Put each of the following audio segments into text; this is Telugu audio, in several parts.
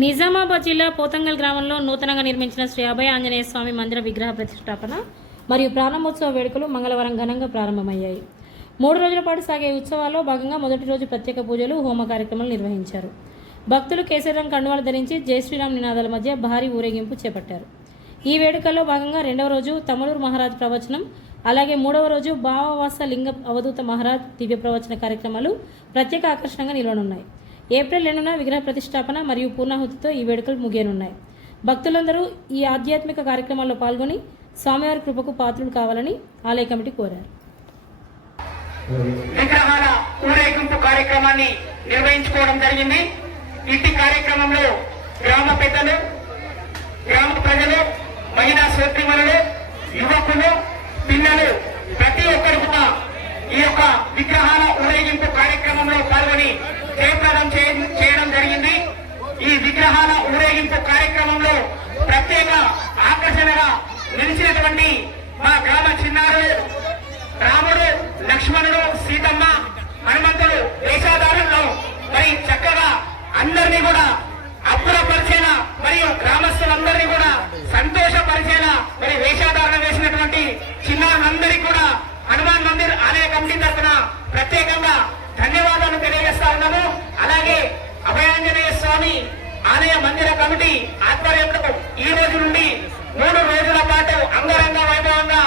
నిజామాబాద్ జిల్లా పోతంగల్ గ్రామంలో నూతనంగా నిర్మించిన శ్రీ అభయ ఆంజనేయ స్వామి మందిర విగ్రహ ప్రతిష్టాపన మరియు ప్రారంభోత్సవ వేడుకలు మంగళవారం ఘనంగా ప్రారంభమయ్యాయి. 3 రోజుల పాటు సాగే ఉత్సవాల్లో భాగంగా మొదటి రోజు ప్రత్యేక పూజలు, హోమ కార్యక్రమాలు నిర్వహించారు. భక్తులు కేసరి కండువాలు ధరించి జై శ్రీరామ్ నినాదాల మధ్య భారీ ఊరేగింపు చేపట్టారు. ఈ వేడుకల్లో భాగంగా 2వ రోజు తమలూరు మహారాజ్ ప్రవచనం, అలాగే 3వ రోజు భావవాస లింగ అవధూత మహారాజ్ దివ్య ప్రవచన కార్యక్రమాలు ప్రత్యేక ఆకర్షణగా నిలవనున్నాయి. ఏప్రిల్ 2న విగ్రహ ప్రతిష్టాపన మరియు పూర్ణాహుతితో ఈ వేడుకలు ముగియనున్నాయి. భక్తులందరూ ఈ ఆధ్యాత్మిక కార్యక్రమాల్లో పాల్గొని స్వామివారి కృపకు పాత్రులు కావాలని ఆలయ కమిటీ కోరారు. విగ్రహాల ఊరేగింపు కార్యక్రమాన్ని నిర్వహించుకోవడం జరిగింది. ఇట్టి కార్యక్రమంలో గ్రామ పెద్దలు, గ్రామ ప్రజలు, మహిళా సోదరీమణులు, యువకులు, పిల్లలు ప్రతి ఒక్కరు కూడా ఈ యొక్క విగ్రహాల ఊరేగింపు కార్యక్రమంలో పాల్గొని జయప్రదం చేయడం జరిగింది. ఈ విగ్రహాల ఊరేగింపు కార్యక్రమంలో ప్రత్యేక ఆకర్షణగా నిలిచినటువంటి మా గ్రామ చిన్నారులు రాముడు, లక్ష్మణుడు, సీతమ్మ, హనుమంతుడు వేషధారణలో మరి చక్కగా అందరినీ కూడా అబ్బురపరిచేలా మరియు గ్రామస్తులందరినీ కూడా సంతోషపరిచేలా మరి వేషధారణ వేసినటువంటి చిన్నారులందరికీ కూడా హనుమాన్ మందిర్ ఆలయ కమిటీ తరఫున ప్రత్యేకంగా ధన్యవాదాలు తెలియజేస్తా ఉన్నాము. అలాగే అభయాంజనేయ స్వామి ఆలయ మందిర కమిటీ ఆధ్వర్యంలో ఈ రోజు నుండి 3 రోజుల పాటు అంగరంగ వైభవంగా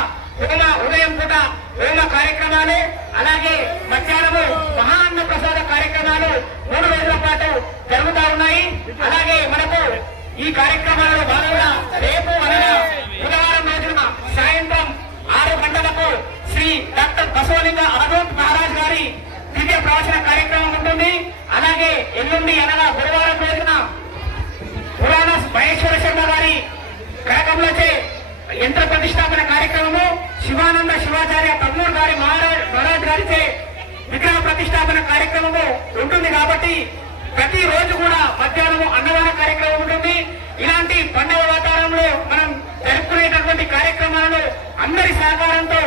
ఉదయం పూట హోమ కార్యక్రమాలు, అలాగే మధ్యాహ్నము మహాన్న ప్రసాద కార్యక్రమాలు 3 రోజుల పాటు జరుగుతూ ఉన్నాయి. అలాగే మనకు ఈ కార్యక్రమాలలో భాగంగా రేపు అనగా బుధవారం రోజున సాయంత్రం 6 గంటలకు శ్రీ డాక్టర్ బసవలింగ అవధూత్ మహారాజ్ గారి దివ్య ప్రవచన కార్యక్రమం ఉంటుంది. అలాగే ఎల్లుండి అనగా గురువారం రోజున పురాణ మహేశ్వర శర్మ గారి కరకంలోచే యంత్ర ప్రతిష్టాపన కార్యక్రమము, శివానంద శివాచార్య తమ్నూరు గారి మహారాజ్ గారిచే విగ్రహ ప్రతిష్టాపన కార్యక్రమము ఉంటుంది. కాబట్టి ప్రతి రోజు కూడా మధ్యాహ్నము అన్నదాన కార్యక్రమం ఉంటుంది. ఇలాంటి పండుగ వాతావరణంలో మనం జరుపుకునేటటువంటి కార్యక్రమాలను అందరి సహకారంతో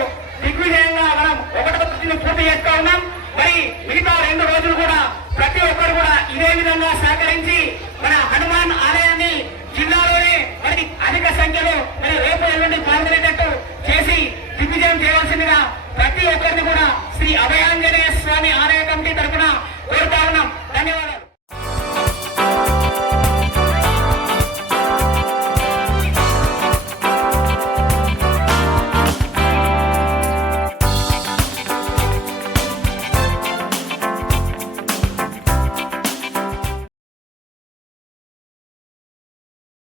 దిగ్విజయంగా మనం 1వ తేదీని పూర్తి చేస్తా ఉన్నాం. మరి మిగతా 2 రోజులు కూడా ప్రతి ఒక్కరు కూడా ఇదే విధంగా సహకరించి మన హనుమాన్